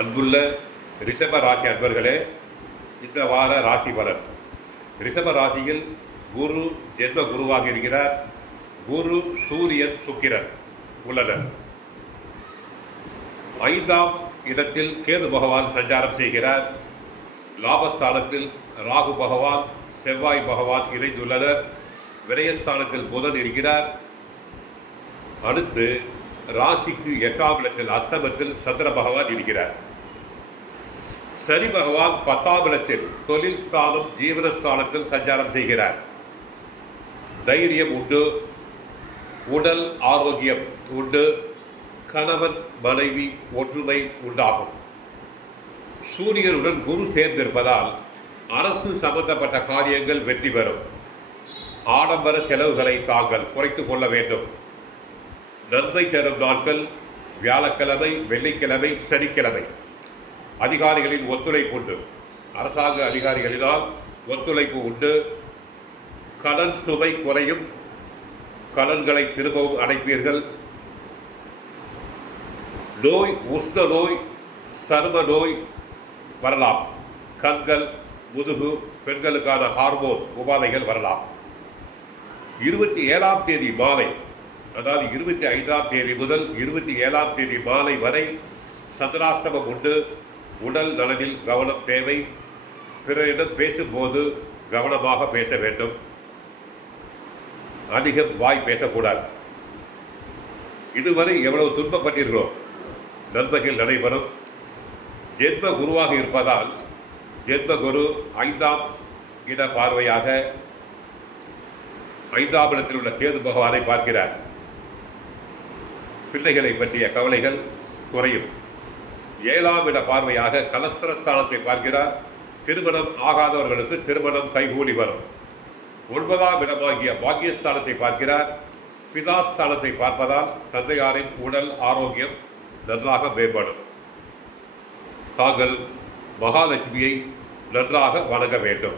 அன்புள்ள ரிஷப ராசி அன்பர்களே, இந்த வார ராசி பலன். ரிஷப ராசியில் குரு ஜென்ம குருவாக இருக்கிறார். குரு, சூரியன், சுக்கிரன் உள்ளனர். 5ஆம் இடத்தில் கேது பகவான் சஞ்சாரம் செய்கிறார். லாபஸ்தானத்தில் ராகு பகவான், செவ்வாய் பகவான் இணைந்துள்ளனர். விரயஸ்தானத்தில் புதன் இருக்கிறார். அடுத்து ராசிக்கு 8ஆம் இடத்தில் அஸ்தமத்தில் சந்திர பகவான் இருக்கிறார். சனி பகவான் 10ஆம் இடத்தில் தொழில் ஸ்தானம், ஜீவனஸ்தானத்தில் சஞ்சாரம் செய்கிறார். தைரியம் உண்டு, உடல் ஆரோக்கியம் உண்டு, கணவன் மனைவி ஒற்றுமை உண்டாகும். சூரியனுடன் குரு சேர்ந்திருப்பதால் அரசு சம்பந்தப்பட்ட காரியங்கள் வெற்றி பெறும். ஆடம்பர செலவுகளை தாங்கள் குறைத்துக் கொள்ள வேண்டும். நன்மை தரும் நாட்கள் வியாழக்கிழமை, வெள்ளிக்கிழமை, சனிக்கிழமை. அதிகாரிகளின் ஒத்துழைப்பு உண்டு. அரசாங்க அதிகாரிகளினால் ஒத்துழைப்பு உண்டு. கடன் சுமை குறையும். கடன்களை திரும்பவும் அடைப்பீர்கள். நோய், உஷ்ண நோய், சரும நோய் வரலாம். கண்கள், முதுகு, பெண்களுக்கான ஹார்மோன் உபாதைகள் வரலாம். 27ஆம் தேதி மாலை, அதாவது 25ஆம் தேதி முதல் 27ஆம் தேதி மாலை வரை சந்திராஷ்டமம் உண்டு. உடல் நலனில் கவனம் தேவை. பிறரிடம் பேசும்போது கவனமாக பேச வேண்டும். அதிகம் வாய் பேசக்கூடாது. இதுவரை எவ்வளவு துன்பப்பட்டீர்களோ நன்மைகள் நடைபெறும். ஜென்ம குருவாக இருப்பதால் ஜென்ம குரு 5ஆம் இட பார்வையாக 5ஆம் இடத்தில் உள்ள கேது பகவானை பார்க்கிறார். பிள்ளைகளை பற்றிய கவலைகள் குறையும். 7ஆம் இட பார்வையாக கலஸ்திரஸ்தானத்தை பார்க்கிறார். திருமணம் ஆகாதவர்களுக்கு திருமணம் கைகூடி வரும். 9ஆம் இடமாகிய பாக்கியஸ்தானத்தை பார்க்கிறார். பிதாஸ்தானத்தை பார்ப்பதால் தந்தையாரின் உடல் ஆரோக்கியம் நன்றாக மேம்படும். தாங்கள் மகாலட்சுமியை நன்றாக வணங்க வேண்டும்.